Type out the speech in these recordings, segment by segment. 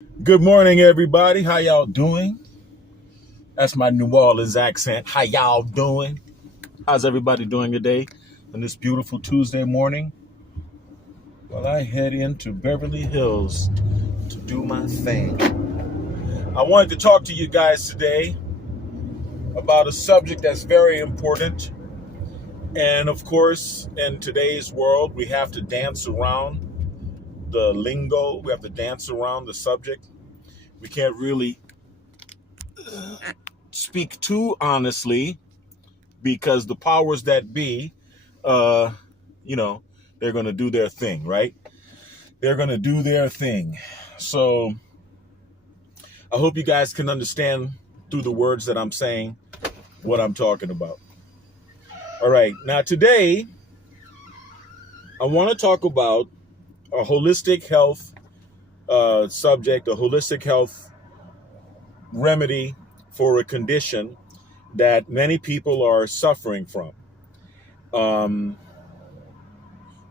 Good morning, everybody. How y'all doing? That's my New Orleans accent. How y'all doing? How's everybody doing today on this beautiful Tuesday morning? Well, I head into Beverly Hills to do my thing. I wanted to talk to you guys today about a subject that's very important. And of course, in today's world, we have to dance around the lingo. We have to dance around the subject. We can't really speak too honestly because the powers that be, uh, you know, they're going to do their thing, right? They're going to do their thing. So I hope you guys can understand through the words that I'm saying what I'm talking about. All right. Now, today, I want to talk about a holistic health subject, a holistic health remedy for a condition that many people are suffering from. Um,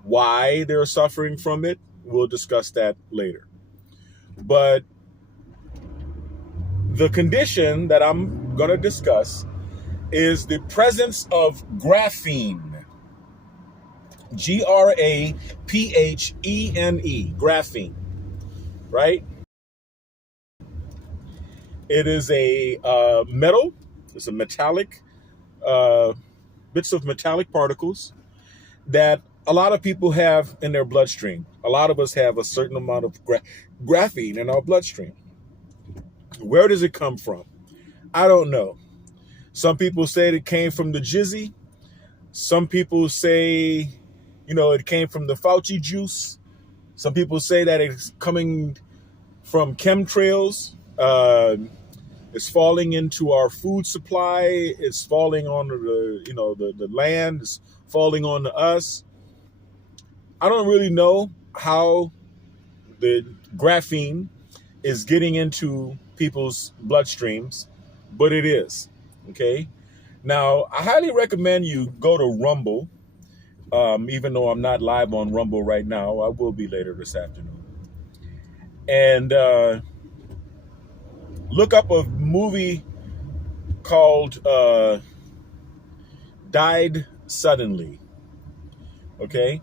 why they're suffering from it, we'll discuss that later. But the condition that I'm going to discuss is the presence of graphene. Graphene, graphene, right? It is a metal, it's a metallic, uh, bits of metallic particles that a lot of people have in their bloodstream. A lot of us have a certain amount of graphene in our bloodstream. Where does it come from? I don't know. Some people say it came from the jizzy. Some people say, it came from the Fauci juice. Some people say that it's coming from chemtrails. It's falling into our food supply. It's falling on the land. It's falling on us. I don't really know how the graphene is getting into people's bloodstreams, but it is. Okay. Now, I highly recommend you go to Rumble. Even though I'm not live on Rumble right now, I will be later this afternoon. And look up a movie called Died Suddenly. Okay?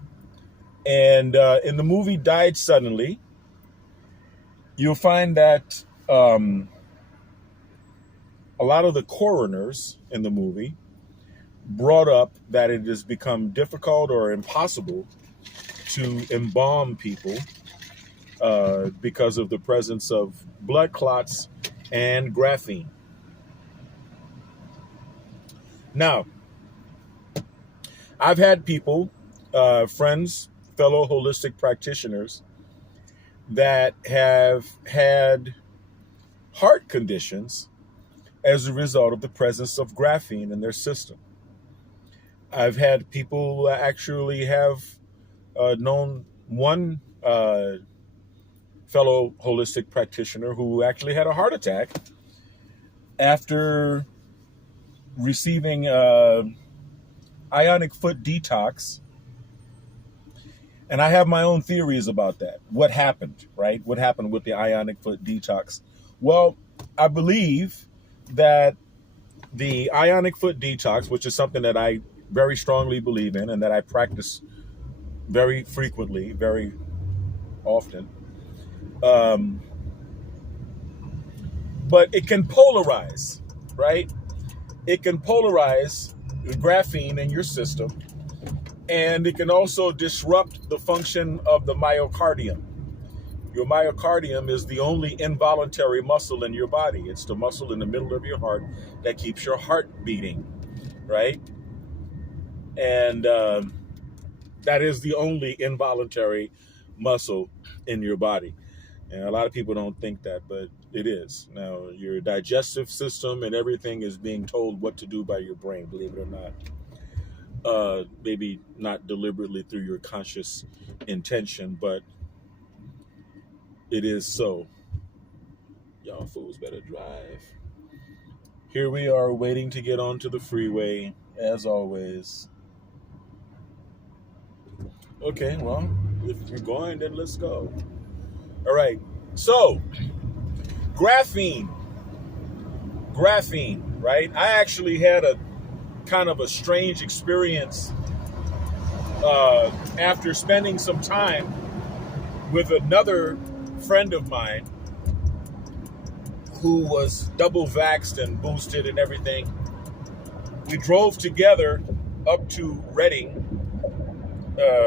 And in the movie Died Suddenly, you'll find that a lot of the coroners in the movie brought up that it has become difficult or impossible to embalm people because of the presence of blood clots and graphene. Now, I've had people, friends, fellow holistic practitioners that have had heart conditions as a result of the presence of graphene in their system. I've had people actually have known one fellow holistic practitioner who actually had a heart attack after receiving ionic foot detox. And I have my own theories about that. What happened, right? What happened with the ionic foot detox? Well, I believe that the ionic foot detox, which is something that I very strongly believe in and that I practice very frequently, very often, but it can polarize, right? It can polarize the graphene in your system, and it can also disrupt the function of the myocardium. Your myocardium is the only involuntary muscle in your body. It's the muscle in the middle of your heart that keeps your heart beating, right? And that is the only involuntary muscle in your body. And a lot of people don't think that, but it is. Now, your digestive system and everything is being told what to do by your brain, believe it or not. Maybe not deliberately through your conscious intention, but it is so. Y'all fools better drive. Here we are waiting to get onto the freeway, as always. Okay, well, if you're going, then let's go. All right. So, graphene, right? I actually had a kind of a strange experience after spending some time with another friend of mine who was double vaxxed and boosted and everything. We drove together up to Reading,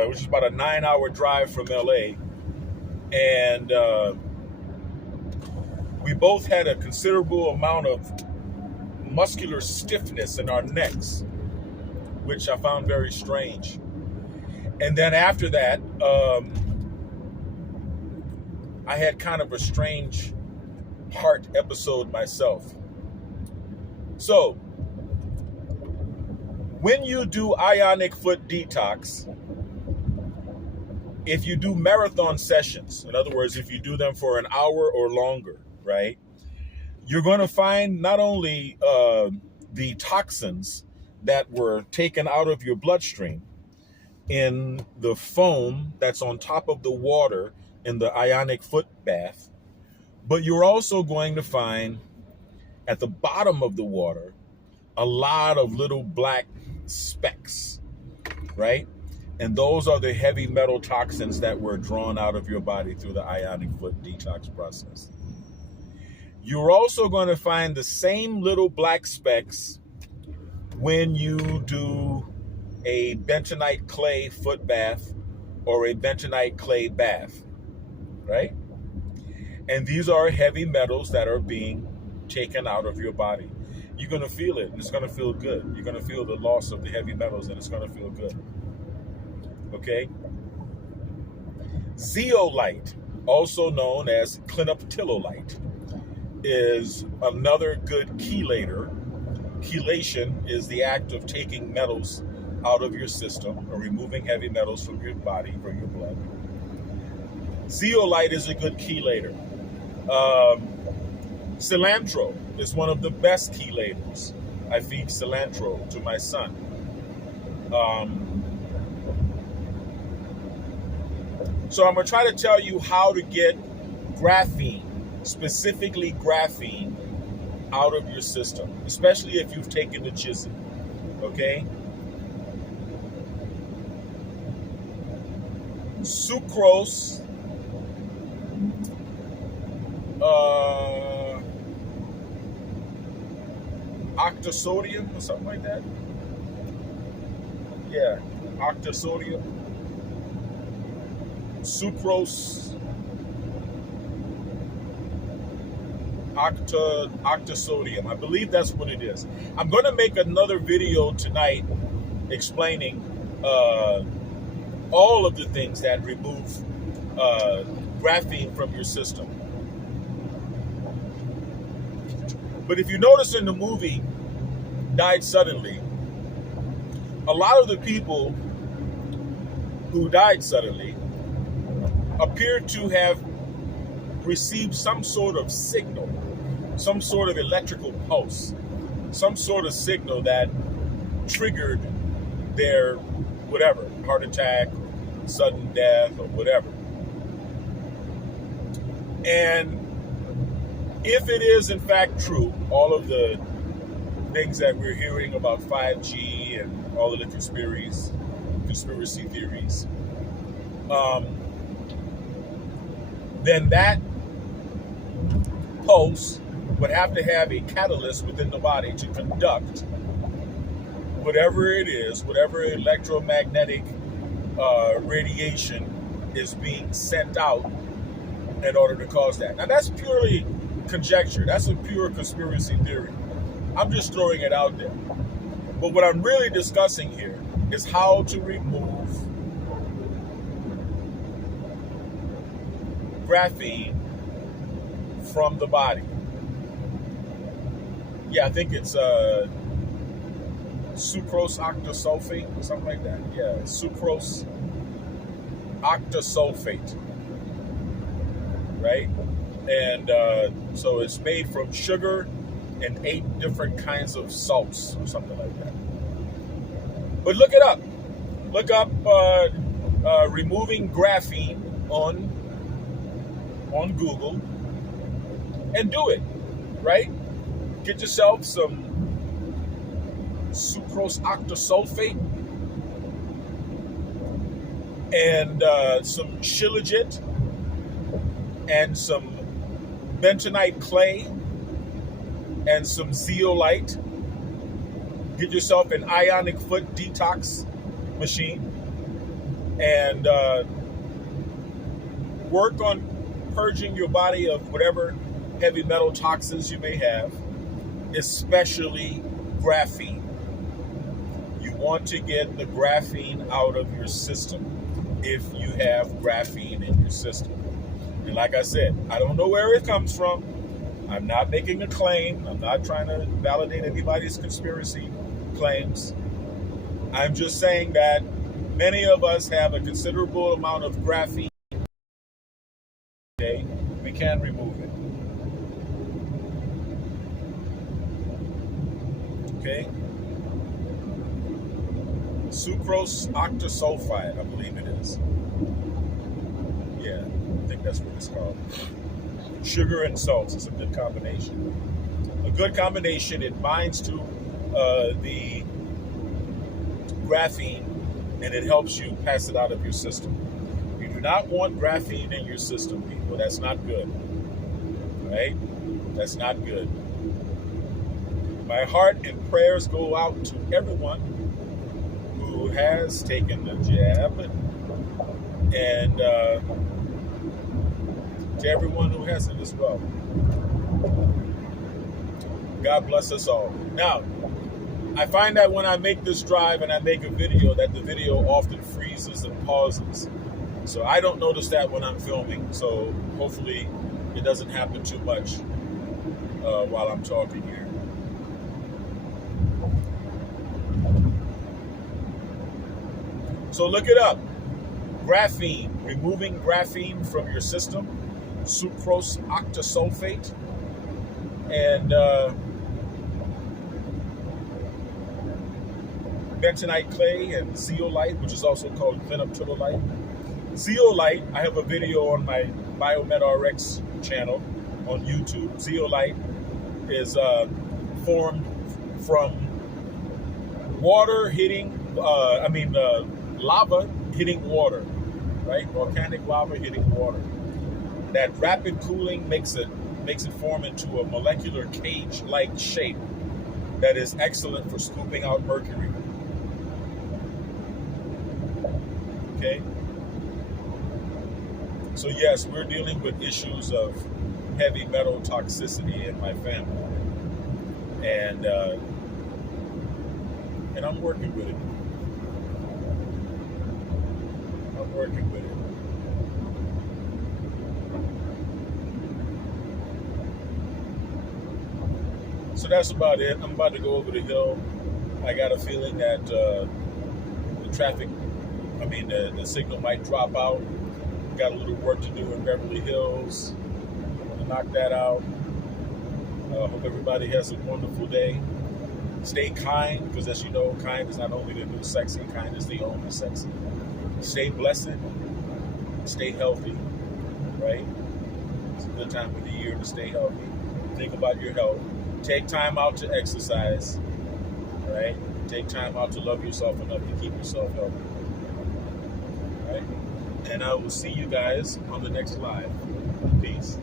which is about a 9-hour drive from LA. And we both had a considerable amount of muscular stiffness in our necks, which I found very strange. And then after that, I had kind of a strange heart episode myself. So, when you do ionic foot detox, if you do marathon sessions, in other words, if you do them for an hour or longer, right, you're going to find not only the toxins that were taken out of your bloodstream in the foam that's on top of the water in the ionic foot bath, but you're also going to find at the bottom of the water a lot of little black specks, right? And those are the heavy metal toxins that were drawn out of your body through the ionic foot detox process. You're also going to find the same little black specks when you do a bentonite clay foot bath or a bentonite clay bath, right? And these are heavy metals that are being taken out of your body. You're going to feel it, and it's going to feel good. You're going to feel the loss of the heavy metals, and it's going to feel good. Okay? Zeolite, also known as clinoptilolite, is another good chelator. Chelation is the act of taking metals out of your system or removing heavy metals from your body, from your blood. Zeolite is a good chelator. Cilantro is one of the best chelators. I feed cilantro to my son. So I'm going to try to tell you how to get graphene, specifically graphene, out of your system, especially if you've taken the Chisin, okay? Sucrose, octosodium or something like that. Yeah, octosodium. Sucrose, octosodium. I believe that's what it is. I'm going to make another video tonight explaining all of the things that remove graphene from your system. But if you notice in the movie Died Suddenly, a lot of the people who died suddenly appear to have received some sort of signal, some sort of electrical pulse, some sort of signal that triggered their whatever, heart attack, sudden death, or whatever. And if it is in fact true, all of the things that we're hearing about 5G and all of the conspiracy theories, then that pulse would have to have a catalyst within the body to conduct whatever it is, whatever electromagnetic radiation is being sent out in order to cause that. Now that's purely conjecture. That's a pure conspiracy theory. I'm just throwing it out there. But what I'm really discussing here is how to remove graphene from the body. Yeah, I think it's sucrose octosulfate or something like that. Yeah, sucrose octosulfate, right? And so it's made from sugar and 8 different kinds of salts or something like that. But look it up. Look up removing graphene on on Google and do it, right? Get yourself some sucrose octasulfate and some shilajit and some bentonite clay and some zeolite. Get yourself an ionic foot detox machine and work on purging your body of whatever heavy metal toxins you may have, especially graphene. You want to get the graphene out of your system if you have graphene in your system. And like I said, I don't know where it comes from. I'm not making a claim. I'm not trying to validate anybody's conspiracy claims. I'm just saying that many of us have a considerable amount of graphene. Okay, we can remove it. Okay. Sucrose octasulfide, I believe it is. Yeah, I think that's what it's called. Sugar and salts is a good combination. A good combination. It binds to the graphene and it helps you pass it out of your system. You do not want graphene in your system, people. That's not good. Right? That's not good. My heart and prayers go out to everyone who has taken the jab and to everyone who hasn't as well. God bless us all. Now, I find that when I make this drive and I make a video, that the video often freezes and pauses. So I don't notice that when I'm filming. So hopefully it doesn't happen too much while I'm talking here. So look it up. Graphene, removing graphene from your system, sucrose octasulfate, and bentonite clay and zeolite, which is also called clinoptilolite. Zeolite, I have a video on my BioMedRx channel on YouTube. Zeolite is formed from water hitting, lava hitting water, right? Volcanic lava hitting water. That rapid cooling makes it form into a molecular cage-like shape that is excellent for scooping out mercury. Okay? So yes, we're dealing with issues of heavy metal toxicity in my family. And I'm working with it. I'm working with it. So that's about it. I'm about to go over the hill. I got a feeling that the signal might drop out. Got a little work to do in Beverly Hills. I'm gonna knock that out. Hope everybody has a wonderful day. Stay kind, because as you know, kind is not only the new sexy, kind is the only sexy. Stay blessed. Stay healthy, right? It's a good time of the year to stay healthy. Think about your health. Take time out to exercise, right? Take time out to love yourself enough to keep yourself healthy, right? And I will see you guys on the next live. Peace.